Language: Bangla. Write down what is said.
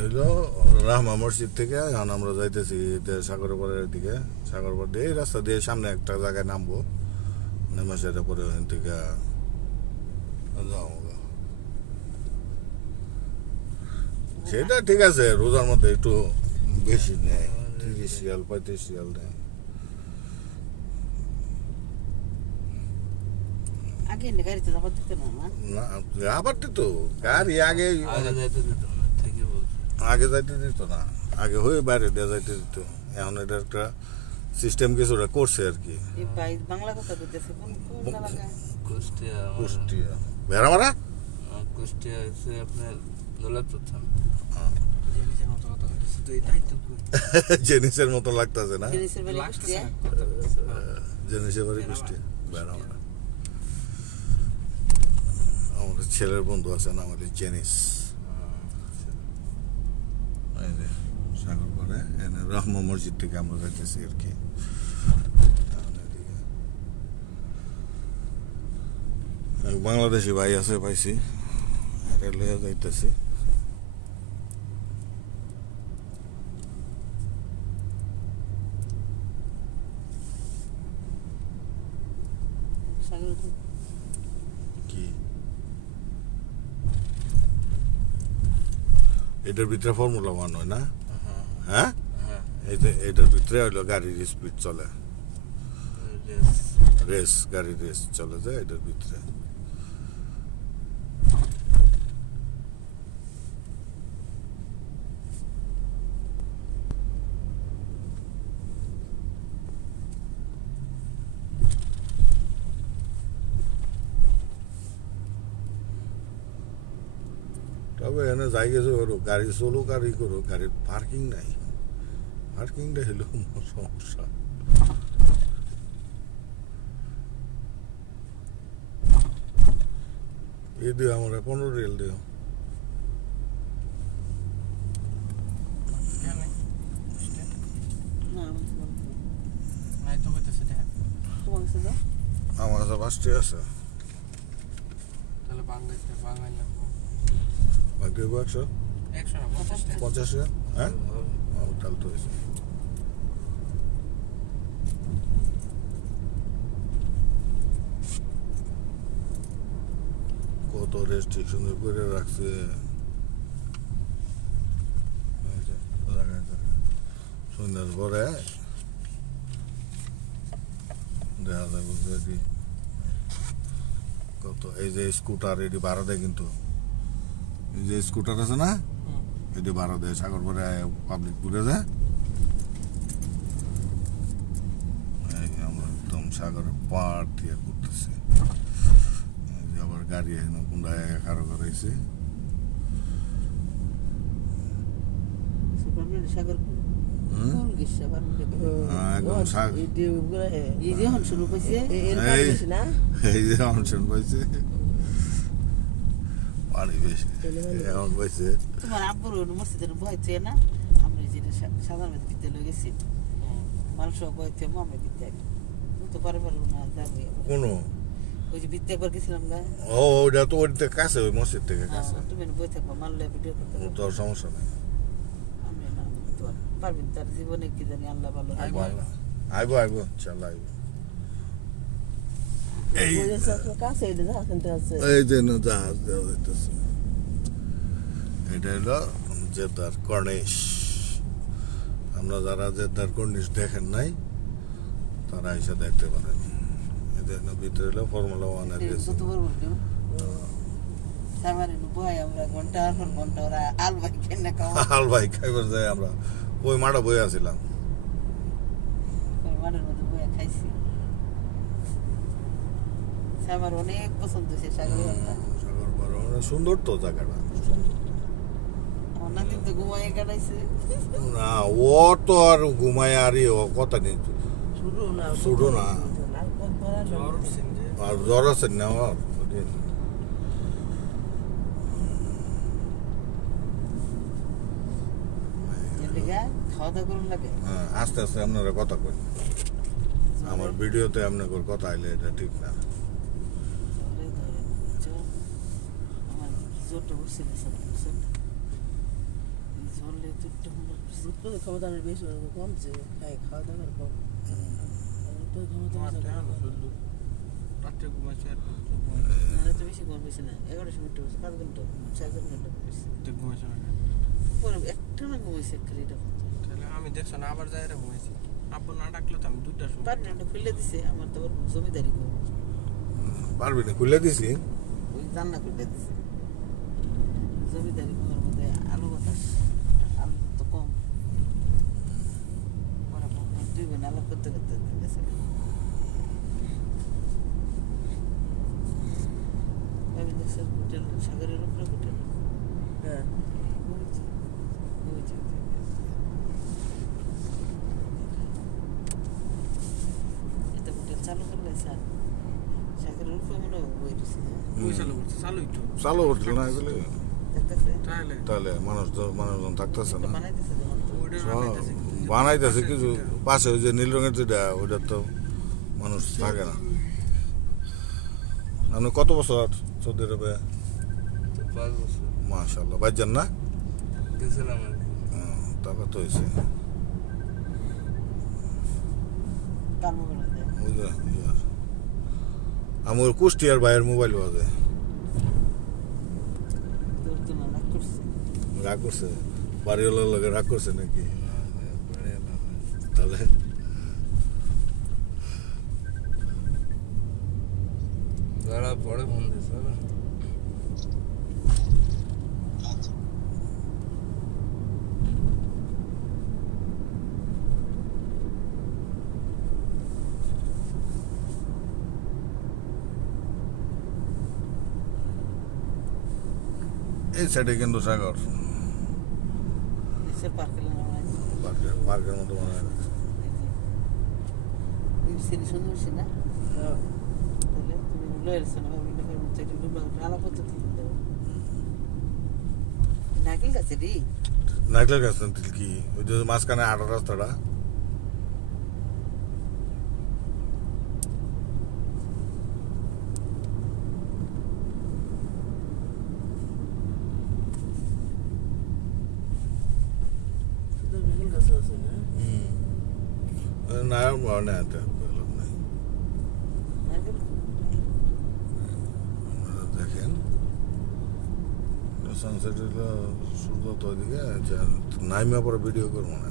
হইলো রাহমা মসজিদ থেকে এখন আমরা যাইতেছি সাগরপাড়ের দিকে। সাগরপাড় দিয়ে এই রাস্তা দিয়ে সামনে একটা জায়গায় নামবো, নেমে সেটা পরে ওখান থেকে সেটা ঠিক আছে। রোজার মধ্যে একটু বেশি নেয়, 30 রিয়াল 35 রিয়াল নেয়। আবার দিত গাড়ি আগে যাইতে দিত না, আগে হয়ে বাইরে দিয়ে যাইতে দিত। এখন এটা একটা সিস্টেম কিছুটা করছে আর কি। কুষ্টিয়া ভেড়ামারা, কুষ্টিয়া হচ্ছে আপনার দৌলতপুর থানা। জেনিসের মতো লাগতেছে না? জেনিসের বাড়ি কুষ্টিয়া, ভেড়ামারা। আমাদের ছেলের বন্ধু আছে না, আমাদের জেনিস। সাগরপাড়ে রহমা মসজিদ থেকে আমরা যাইতেছি আর কি। বাংলাদেশি ভাই আছে, পাইছি, লইয়া যাইতেছি। কি এটার ভিতরে ফর্মুলা 1 হয় না? হ্যাঁ, এটার ভিতরে হইলো গাড়ির স্পিড চলে, রেস, গাড়ির রেস চলে যায় এটার ভিতরে। তবে এখানে যাই গেছে করো, গাড়ি চলো, গাড়ি করো, গাড়ির পার্কিং নাই। পার্কিংটা হলো সমস্যা। এই দিও আমরা 15 রিয়াল দিও। আমার কাছে 5টি আছে। তাহলে বাঙালি বাকি 100 50 রিয়াল। হ্যাঁ, তাহলে তো হয়েছে। কত রেস্ট্রিকশন করে রাখছে। সন্ধ্যার পরে দেখা যাবে যদি কত। এই যে স্কুটার, এটি ভাড়া দেয় কিন্তু। এই যে স্কুটার আছে না, এটি ভাড়া দেয়। সাগরপাড়ে পাবলিক ঘুরে যায়। আমরা একদম সাগরের পাড় দিয়ে ঘুরতেছি। আবার গাড়ি এখানে কোনটায় কারো করাইছে। তোমার আব্বুর মসজিদের ভয় চেয়ে না? আমরা যেটা সাধারণ বিদ্যালয়ে গেছি, মানুষ ভয় চেয়ে আমি বিদ্যালয় তো পারবো না যাবে। কোনো ওই যে বিদ্যা একবার গেছিলাম না, ওটা তো ওইটা কাছে, ওই মসজিদ থেকে কাছে। তুমি বই থাকবো, মানলে ভিডিও করতে তোর সমস্যা নেই। আমি না পারবেন, তার জীবনে কি জানি আল্লাহ ভালো। আইবো চল আইবো। এই যে জাহাজ দেওয়া হইতেছে, এটা হলো জেদ্দার কর্নিশ। আমরা যারা জেদ্দার কর্নিশ দেখেন নাই, তারা এসে দেখতে পারেন। এদের ভিতরে হলো ফর্মুলা 1 এর রেস। আলবাই খাইবার যাই আমরা, ওই মাঠে বই আছিলাম। আমার অনেক পছন্দ হয়েছে সাগরপাড়া। সুন্দর তো জায়গাটা। অনেকদিন তো ঘুমাই কাটাইছে না, ও তো আর ঘুমায় আরই ও কথা নেই। শুরু না আর জ্বর আছে না আমার। হ্যাঁ, আস্তে আস্তে আপনারা কথা কই। আমার ভিডিওতে আপনার কথা আইলে এটা ঠিক না। জোরটা বসে গেছে বুঝছেন ঝরলে দুধটা মনে করছে দুধ ক্ষমতা বেশি কমছে খাওয়া দাওয়ার কম দুধ ক্ষমতা রাত্রে ঘুমাচ্ছে আর না তো বেশি ঘুম বেশি না 11 মিনিট বসে 5 ঘন্টা 6 ঘন্টা বসে তো ঘুমাচ্ছে না পরে একটা না ঘুমাইছে একটা তাহলে আমি দেখছো না আবার যাই ঘুমাইছি আব্বু না ডাকলে তো আমি 2টার সময় বাড়িটা খুলে দিছে আমার তো জমিদারি ঘুম পারবি না খুলে দিছি ওই জানলা খুলে দিছে জমিদারি ঘুমের মধ্যে আলু বাতাস আলু তো কম পরে দুই বোন আলাপ করতে করতে গেছে আমি দেখছি হোটেল সাগরের উপরে হোটেল হ্যাঁ এটা হোটেল চালু করলে স্যার সাগরের উপরে মনে হয় বই দিছে ওই চালু করছে চালুই তো চালু হোটেল না এগুলো দেখতেছে তাহলে তাহলে মানুষজন থাকতেছে না বানাইতেছে যখন তো ওইটা বানাইতেছে কিছু পাশে ওই যে নীল রঙের যেটা ওইটা তো মানুষ থাকে না আপনি কত বছর সৌদি আরবে তো 5 বছর মাশাল্লাহ বাইজান না গেছিলাম আর কি। তারপর তো হয়েছে কাম করে দেয় ওই যে ইয়ার আমার কুষ্টিয়ার ভাইয়ের মোবাইল বাজে তোর তো না রাগ করছে রাগ করছে বাড়িওয়ালার লগে রাগ করছে নাকি পরে এলাম। তাহলে যারা পরে ফোন দিয়েছে না এই সাইডে কিন্তু সাগর দেশের পার্কে পার্কের মতো মনে হয় সিনি সুন্দর হচ্ছে না তাহলে তুমি লয়েছে না আলাপ করতে নাকিল গাছে রে নাইকেল গাছ কি ওই যে মাঝখানে আটা রাস্তাটা নারকেল গাছ আছে না না মনে আছে নাকিল দেখেন সানসেট সূর্য তো ওইদিকে নাইমা পরে ভিডিও করবো না